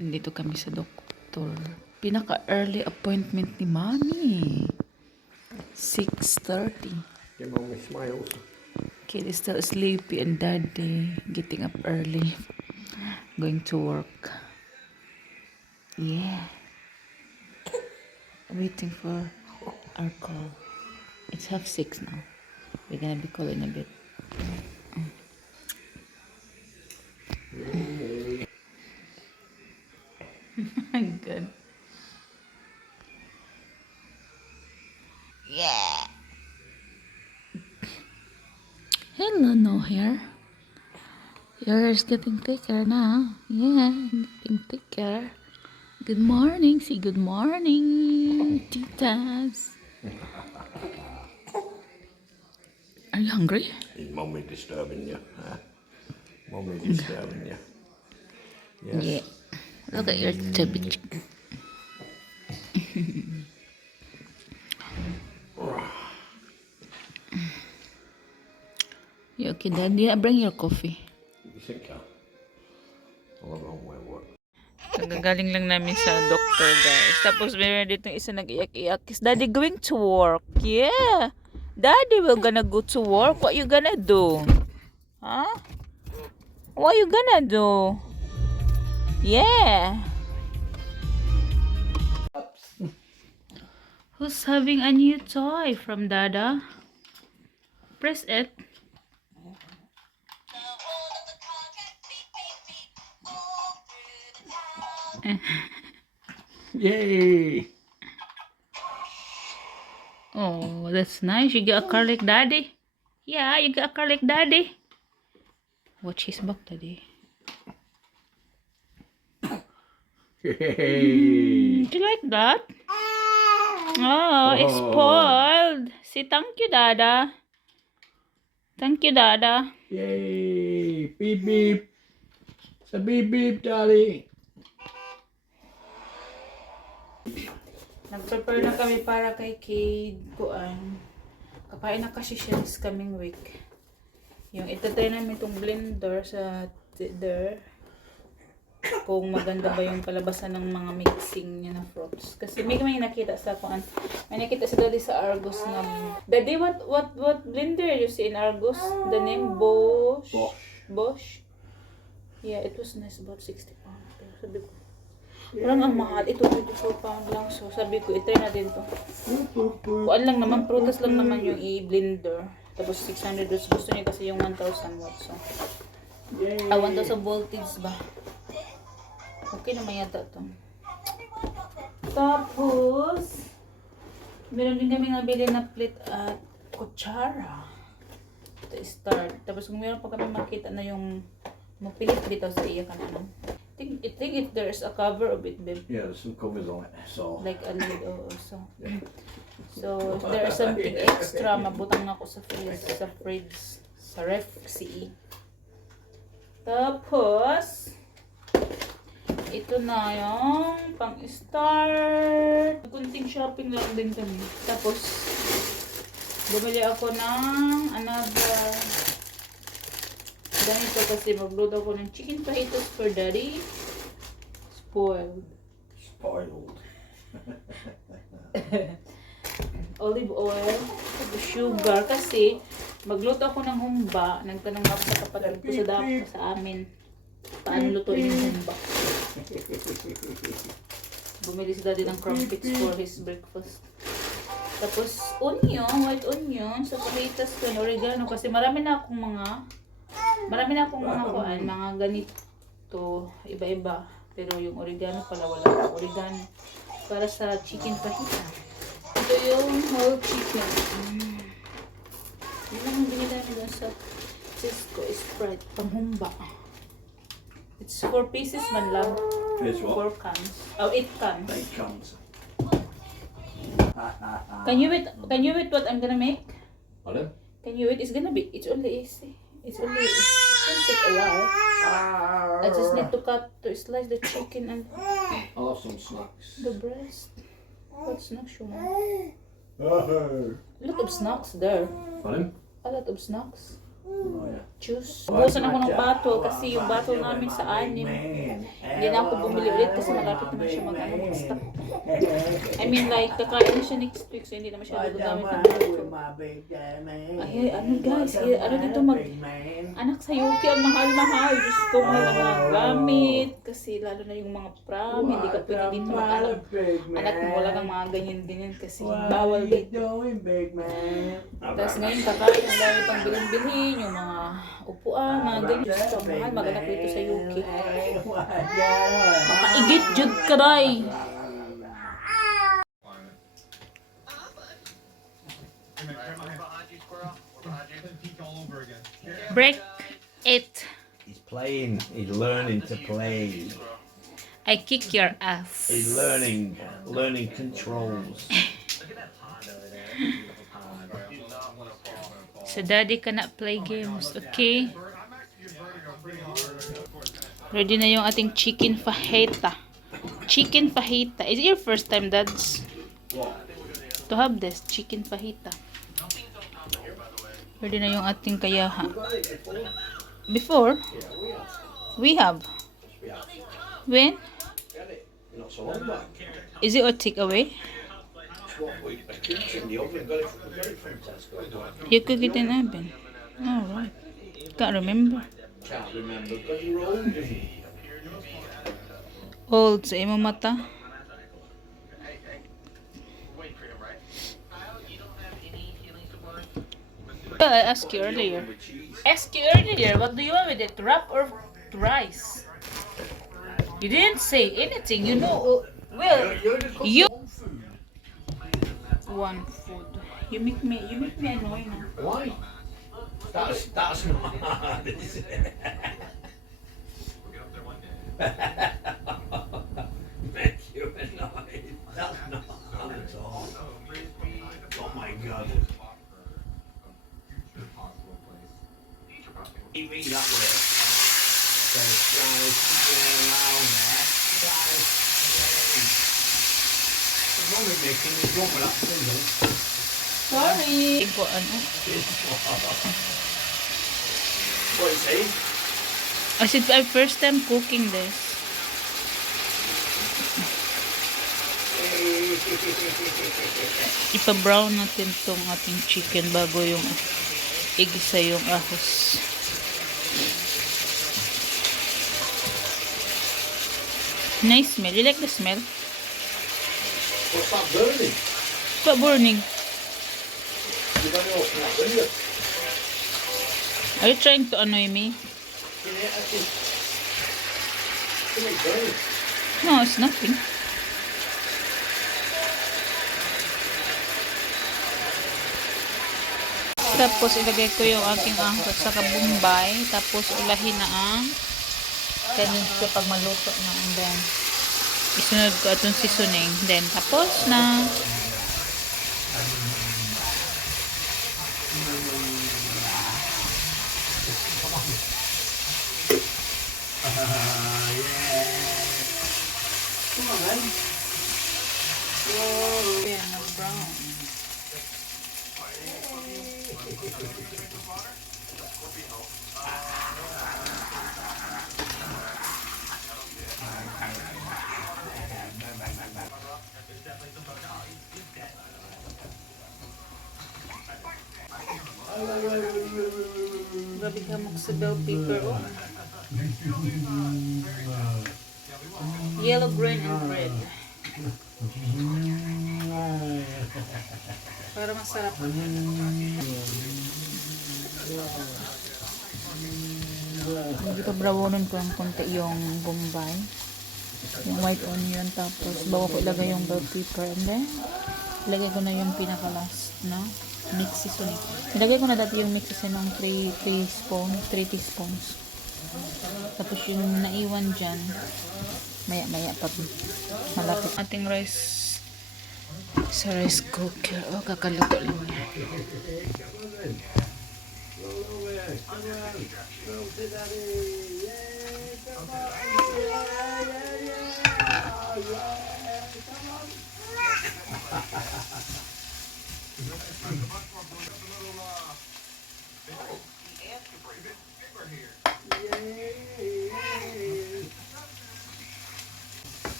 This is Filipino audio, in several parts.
Dito kami sa doktor. Pinaka-early appointment ni Mami. 6:30. Give mommy smiles. Kid is still sleepy and Daddy getting up early. Going to work. Yeah. Waiting for our call. It's 5:30 now. We're gonna be calling a bit. Good. Yeah. Hello, no hair. Your hair's getting thicker now. Yeah, getting thicker. Good morning. Say good morning, titas. Are you hungry? Is mommy disturbing you? Huh? Mommy disturbing you? Yes. Yeah. Look at your chubby chick. You okay, Daddy? Bring your coffee. You think I? Oh, wrong way, what? Kagagaling lang namin sa doctor, guys. Tapos meron dito isa nag-iyak-iyak. Is Daddy going to work? Yeah. Daddy will gonna go to work. What you gonna do? Huh? What you gonna do? Yeah. Who's having a new toy from Dada? Press it. Yay! Oh, that's nice. You got a car like Daddy. Yeah, you got a car like Daddy. Watch his back, Daddy. Yay! Do you like that? Oh, it's spoiled. Say thank you, Dada. Thank you, Dada. Yay! Beep beep. It's a beep beep, Daddy. Nag-prepare na kami para kay Cade. Kuan. Kakain na kasi siya this coming week. Yung itatry namin itong blender sa there. Kung maganda ba yung kalabasan ng mga mixing niya na fruits. Kasi may nakita sa kuan. May nakita sa Daddy sa Argos na Daddy, what blender you see in Argos? The name Bosch. Bosch. Yeah, it was nice, about 60 pounds. Pero sabi ko, parang ang mahal. Ito, 24 pounds lang. So, sabi ko, itry na din to. Kuan lang naman, prutas lang naman yung i-blender. Tapos 600 watts. Gusto niya kasi yung 1000 watts. So, 1000 voltage ba? Okay naman yata to. Tapos, meron din kami nabili na plate at kutsara. To start. Tapos kung meron pa kami makita na yung mapilit dito sa iya kanan. I think if there's a cover of it, babe. Yeah, there's some covers on it, so. Like a lid or so. So, if there is something extra, mabutang na ako sa fridge, sa ref, CE. Tapos, ito na yung pang-start. Kunting shopping lang din kami. Tapos, bumili ako ng another ganito kasi magluto ako ng chicken fajitas for Daddy. Spoiled. Spoiled. Olive oil, sugar kasi magluto ako ng humba. Nagtanong ako sa kapatid ko sa amin. Paano lutuin yung humba? Bumili si Daddy ng crumpets for his breakfast. Tapos onion, white onion, sa fajitas ko, oregano kasi marami na akong mga kuan, mga ganito, iba-iba. Pero yung oregano pala wala akong oregano para sa chicken fajita. Ito yung whole chicken. Yun lang yung binili namin doon sa Cisco Sprite, panghumba. It's 4 pieces man lang. It's what? 4 cans. Oh, 8 cans. 8 cans. Can you wait what I'm gonna make? Pardon? Can you wait? It's only easy. It won't take a while. I just need to slice the chicken and I'll have some snacks. the breast. What snacks you want? Oh. A lot of snacks there. Pardon? A lot of snacks. Juice. Ubusan ako ng bottle kasi yung bottle namin sa 6. Hindi na ako bumili ulit kasi malapit naman siya mag-stop. I mean like, kakain na siya next week so hindi naman siya gagamit ng bottle. Ay, ano guys, ano dito anak sa Yuki ang mahal-mahal. Diyos ko, mahal ang mga gamit. Kasi lalo na yung mga prom, hindi ka pwede dito mag-anak. Anak mo, wala kang mga ganyan-ganyan kasi bawal dito. Tapos ngayon kakain ang dami pang bilhin-bilhin, yung mga upuan, mga ganyan. Diyos ko, mahal, mag-anak dito sa Yuki. Makaigit, jud ka day. Break it. He's playing. He's learning to play. I kick your ass. He's learning controls. So daddy cannot play games, okay? Ready na yung ating chicken fajita. Chicken fajita. Is it your first time, dads? To have this chicken fajita. Ready na yung ating kayaha. Before? We have. When? Not so long back. Is it a takeaway? It's in the oven. We got it from Tesco. You cook it in oven. Alright. Can't remember. Can't remember because you're old. Old sa imo mata. Well, I asked you earlier. What do you want with it? Wrap or rice? You didn't say anything. You know. Well, you. One food. You make me annoying. Why? That's not hard, is it? Make you annoyed. That's not hard at all. Oh my God. Keep me that way. So guys, going around there. Guys, I'm only making me drop with that single. Sorry. Ko ano? What is he? I said my first time cooking this. Ipa-brown natin tong ating chicken bago yung igisa yung ahos. Nice smell. You like the smell? What's that burning? What burning? You've only opened that window. Are you trying to annoy me? Can it actually... Can it burn? No, it's nothing. Tapos ilagay ko yung aking ahos sa kabumbay. Tapos ulahin na ang kanito pag maluto na. And then, isunod ko itong seasoning. Then, tapos na. Come on then. Ayan, na-brown. Grabe ka mo sa bell pepper. Oh. Yellow, green, and red. Para masarap. Hindi ko brownin ko ang konti yung bombay. Yung white onion. Tapos bago ko ilagay yung bell pepper. And then, ilagay ko na yung pinaka-last na mix seasoning. Ilagay ko na dati yung mix seasoning ng 3 teaspoons. Tapos yung naiwan dyan, maya-maya pa malapit. Ating rice sa rice cooker. Oh, kakaluto lang niya.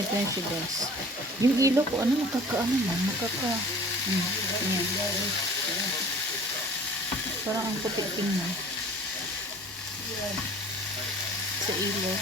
May presidents. Yung ilaw ko, ano, nakakaano na, yan. Parang ang puti tingnan. Sa ilaw.